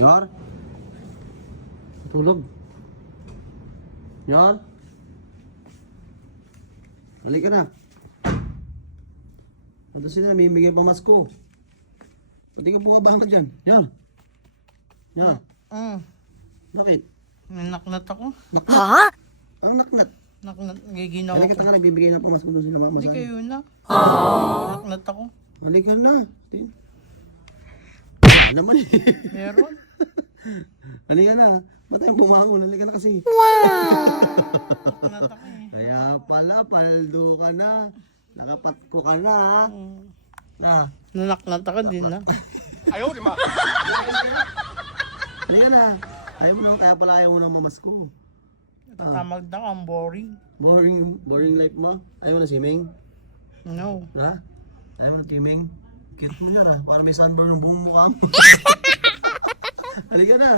Yar? Tulog. Yar? Halika na. Ito sila, may bigay pa masko. Pati ka bumabangon dyan. Yar? Yar? Bakit? Naknat ako. Naknat? Ang naknat? Naknat, giginaw Halika ako. ka nagbibigay ng pamasko doon sila Hindi mamasahe. kayo na. Naknat ako. Halika na. Ano naman eh. Meron? Halika na. Ba't tayong bumangon? Halika na kasi. Naknat ako eh. Kaya pala, paldo ka na. Nakapatko ka na ha. Na. Nanaknat ako din na. Halika na. Ayaw mo na, kaya pala ayaw mo na mamasko. Tatamag na ako, ang boring. Boring life mo. Ayaw mo na swimming? No. Ha? Ayaw mo na swimming? Cute mo dyan ha. Parang may sunburn ng buong mukha mo. Halika na.